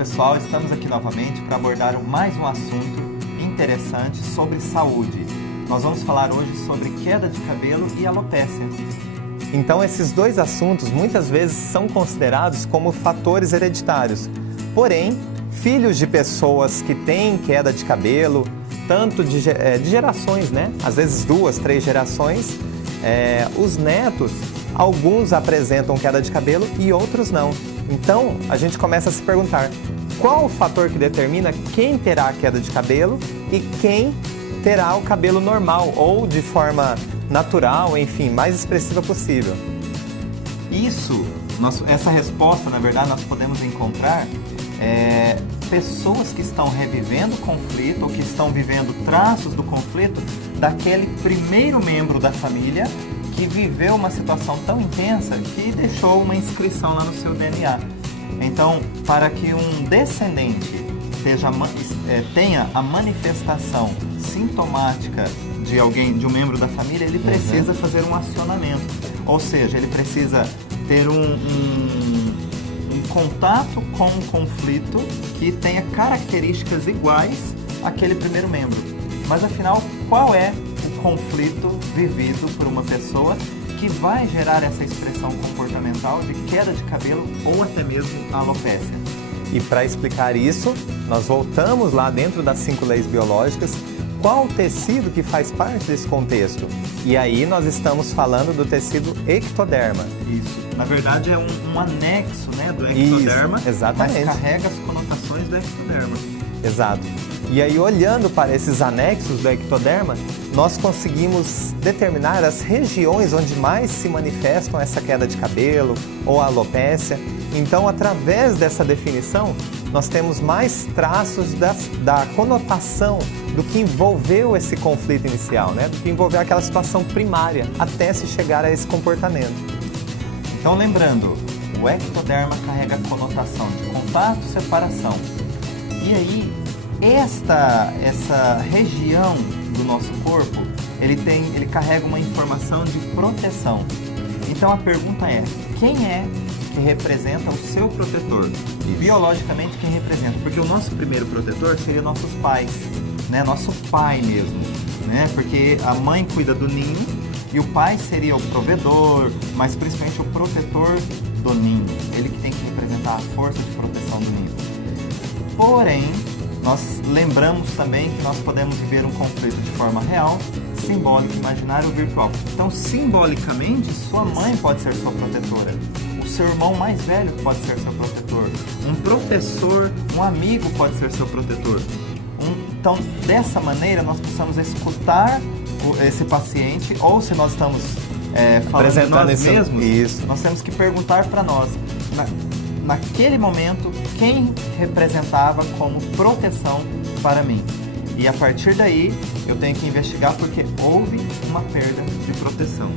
pessoal, estamos aqui novamente para abordar mais um assunto interessante sobre saúde. Nós vamos falar hoje sobre queda de cabelo e alopécia. Então esses dois assuntos muitas vezes são considerados como fatores hereditários. Porém, filhos de pessoas que têm queda de cabelo, tanto de gerações, né? Às vezes 2, 3 gerações, os netos, alguns apresentam queda de cabelo e outros não. Então, a gente começa a se perguntar, qual o fator que determina quem terá a queda de cabelo e quem terá o cabelo normal ou de forma natural, enfim, mais expressiva possível? Essa resposta, na verdade, nós podemos encontrar pessoas que estão revivendo o conflito ou que estão vivendo traços do conflito daquele primeiro membro da família que viveu uma situação tão intensa que deixou uma inscrição lá no seu DNA. Então, para que um descendente tenha a manifestação sintomática de um membro da família, ele precisa fazer um acionamento. Ou seja, ele precisa ter um contato com um conflito que tenha características iguais àquele primeiro membro. Mas afinal, qual é o conflito vivido por uma pessoa que vai gerar essa expressão comportamental de queda de cabelo ou até mesmo alopécia? E para explicar isso, nós voltamos lá dentro das 5 leis biológicas, qual o tecido que faz parte desse contexto? E aí nós estamos falando do tecido ectoderma. Isso. Na verdade é um anexo, né, do ectoderma, isso, exatamente. Mas carrega as conotações do ectoderma. Exato. E aí, olhando para esses anexos do ectoderma, nós conseguimos determinar as regiões onde mais se manifestam essa queda de cabelo ou a alopécia. Então, através dessa definição, nós temos mais traços da conotação do que envolveu esse conflito inicial, né? Do que envolveu aquela situação primária até se chegar a esse comportamento. Então, lembrando, o ectoderma carrega a conotação de contato e separação. E aí, essa região do nosso corpo, ele carrega uma informação de proteção. Então a pergunta é, quem é que representa o seu protetor? Biologicamente, quem representa? Porque o nosso primeiro protetor seria nossos pais, né? Nosso pai mesmo, né? Porque a mãe cuida do ninho e o pai seria o provedor, mas principalmente o protetor do ninho. Ele que tem que representar a força de proteção do ninho. Porém, nós lembramos também que nós podemos viver um conflito de forma real, simbólica, imaginária ou virtual. Então, simbolicamente, sua mãe pode ser sua protetora. O seu irmão mais velho pode ser seu protetor. Um professor, um amigo pode ser seu protetor. Então, dessa maneira, nós precisamos escutar esse paciente, ou se nós estamos falando de nós mesmos, nós temos que perguntar para nós, naquele momento, quem representava como proteção para mim. E a partir daí, eu tenho que investigar porque houve uma perda de proteção.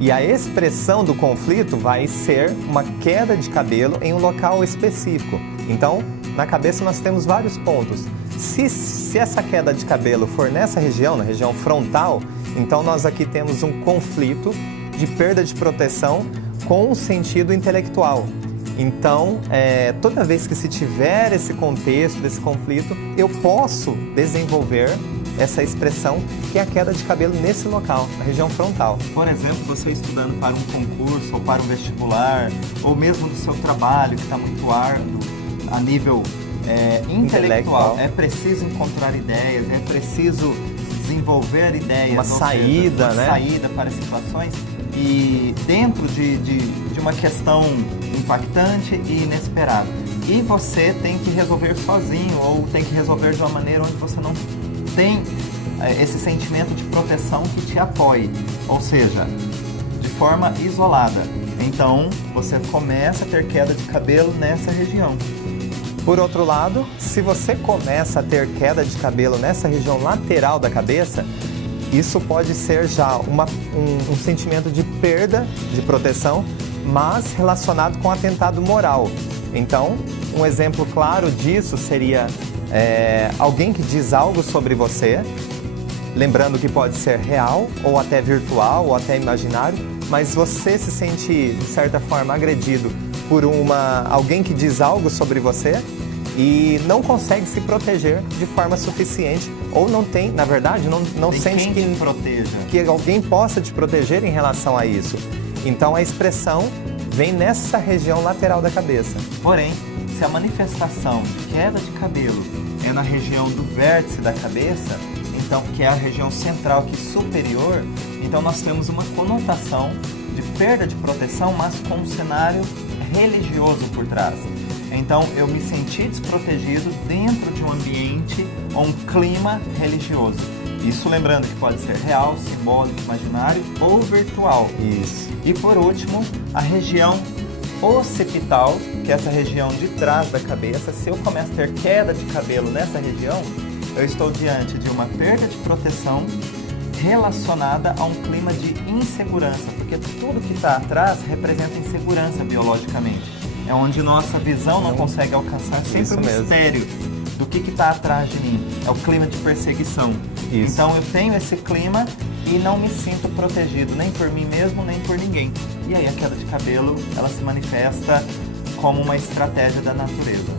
E a expressão do conflito vai ser uma queda de cabelo em um local específico. Então, na cabeça nós temos vários pontos. Se essa queda de cabelo for nessa região, na região frontal, então nós aqui temos um conflito de perda de proteção com um sentido intelectual. Então, toda vez que se tiver esse contexto desse conflito, eu posso desenvolver essa expressão que é a queda de cabelo nesse local, na região frontal. Por exemplo, você estudando para um concurso ou para um vestibular, ou mesmo do seu trabalho que está muito árduo a nível intelectual. É preciso encontrar ideias, é preciso desenvolver ideias. Uma saída, uma saída para situações. E dentro de uma questão impactante e inesperada. E você tem que resolver sozinho ou tem que resolver de uma maneira onde você não tem esse sentimento de proteção que te apoie. Ou seja, de forma isolada. Então, você começa a ter queda de cabelo nessa região. Por outro lado, se você começa a ter queda de cabelo nessa região lateral da cabeça, isso pode ser já um sentimento de perda de proteção, mas relacionado com atentado moral. Então, um exemplo claro disso seria alguém que diz algo sobre você, lembrando que pode ser real, ou até virtual, ou até imaginário, mas você se sente, de certa forma, agredido por alguém que diz algo sobre você, e não consegue se proteger de forma suficiente ou não tem, na verdade, não sente quem te proteja. Que alguém possa te proteger em relação a isso. Então a expressão vem nessa região lateral da cabeça. Porém, se a manifestação de queda de cabelo é na região do vértice da cabeça, então que é a região central que é superior, então nós temos uma conotação de perda de proteção, mas com um cenário religioso por trás. Então eu me senti desprotegido dentro de um ambiente ou um clima religioso. Isso lembrando que pode ser real, simbólico, imaginário ou virtual. Isso. E por último, a região occipital, que é essa região de trás da cabeça. Se eu começo a ter queda de cabelo nessa região, eu estou diante de uma perda de proteção relacionada a um clima de insegurança, porque tudo que está atrás representa insegurança biologicamente. É onde nossa visão não consegue alcançar, sempre um mistério do que está atrás de mim. É o clima de perseguição. Isso. Então eu tenho esse clima e não me sinto protegido, nem por mim mesmo, nem por ninguém. E aí a queda de cabelo, ela se manifesta como uma estratégia da natureza.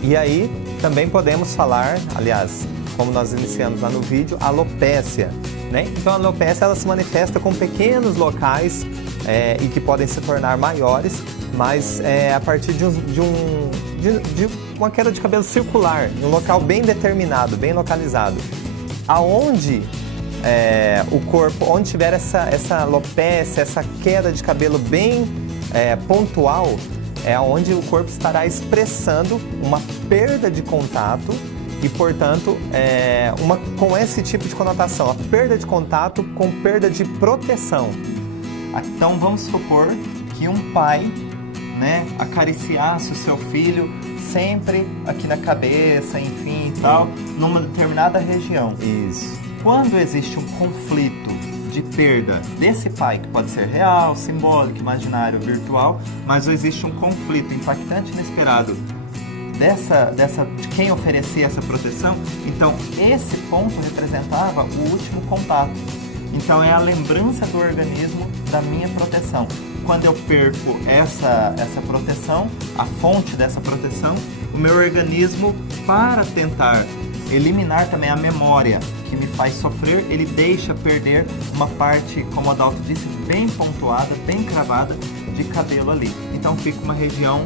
E aí também podemos falar, aliás, como nós iniciamos lá no vídeo, a alopécia, né? Então a alopécia ela se manifesta com pequenos locais e que podem se tornar maiores, mas a partir de uma queda de cabelo circular, em um local bem determinado, bem localizado. Aonde o corpo, onde tiver essa alopécia, essa queda de cabelo bem pontual, é onde o corpo estará expressando uma perda de contato e, portanto, com esse tipo de conotação, a perda de contato com perda de proteção. Então vamos supor que um pai, né, acariciasse o seu filho sempre aqui na cabeça, enfim e tal, numa determinada região. Isso. Quando existe um conflito de perda desse pai, que pode ser real, simbólico, imaginário, virtual, mas existe um conflito impactante e inesperado de quem oferecia essa proteção, então esse ponto representava o último contato. Então é a lembrança do organismo da minha proteção. Quando eu perco essa proteção, a fonte dessa proteção, o meu organismo, para tentar eliminar também a memória que me faz sofrer, ele deixa perder uma parte, como o Adalto disse, bem pontuada, bem cravada de cabelo ali. Então fica uma região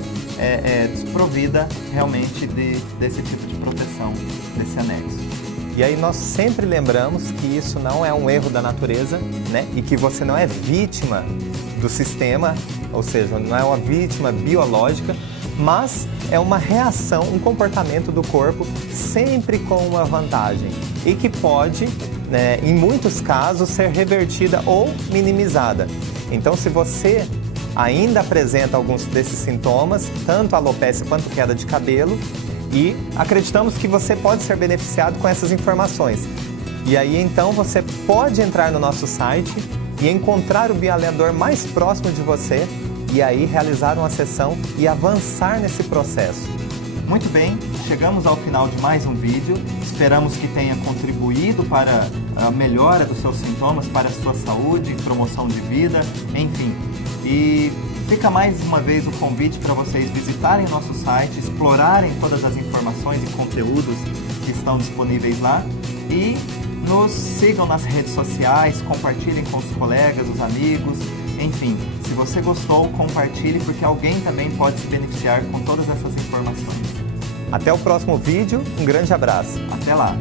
desprovida realmente desse tipo de proteção, desse anexo. E aí nós sempre lembramos que isso não é um erro da natureza, né? E que você não é vítima do sistema, ou seja, não é uma vítima biológica, mas é uma reação, um comportamento do corpo sempre com uma vantagem e que pode, né, em muitos casos, ser revertida ou minimizada. Então, se você ainda apresenta alguns desses sintomas, tanto alopécia quanto queda de cabelo, e acreditamos que você pode ser beneficiado com essas informações. E aí, então, você pode entrar no nosso site e encontrar o bioalinhador mais próximo de você e aí realizar uma sessão e avançar nesse processo. Muito bem, chegamos ao final de mais um vídeo. Esperamos que tenha contribuído para a melhora dos seus sintomas, para a sua saúde, promoção de vida, enfim. E fica mais uma vez o convite para vocês visitarem nosso site, explorarem todas as informações e conteúdos que estão disponíveis lá e nos sigam nas redes sociais, compartilhem com os colegas, os amigos, enfim. Se você gostou, compartilhe porque alguém também pode se beneficiar com todas essas informações. Até o próximo vídeo, um grande abraço. Até lá!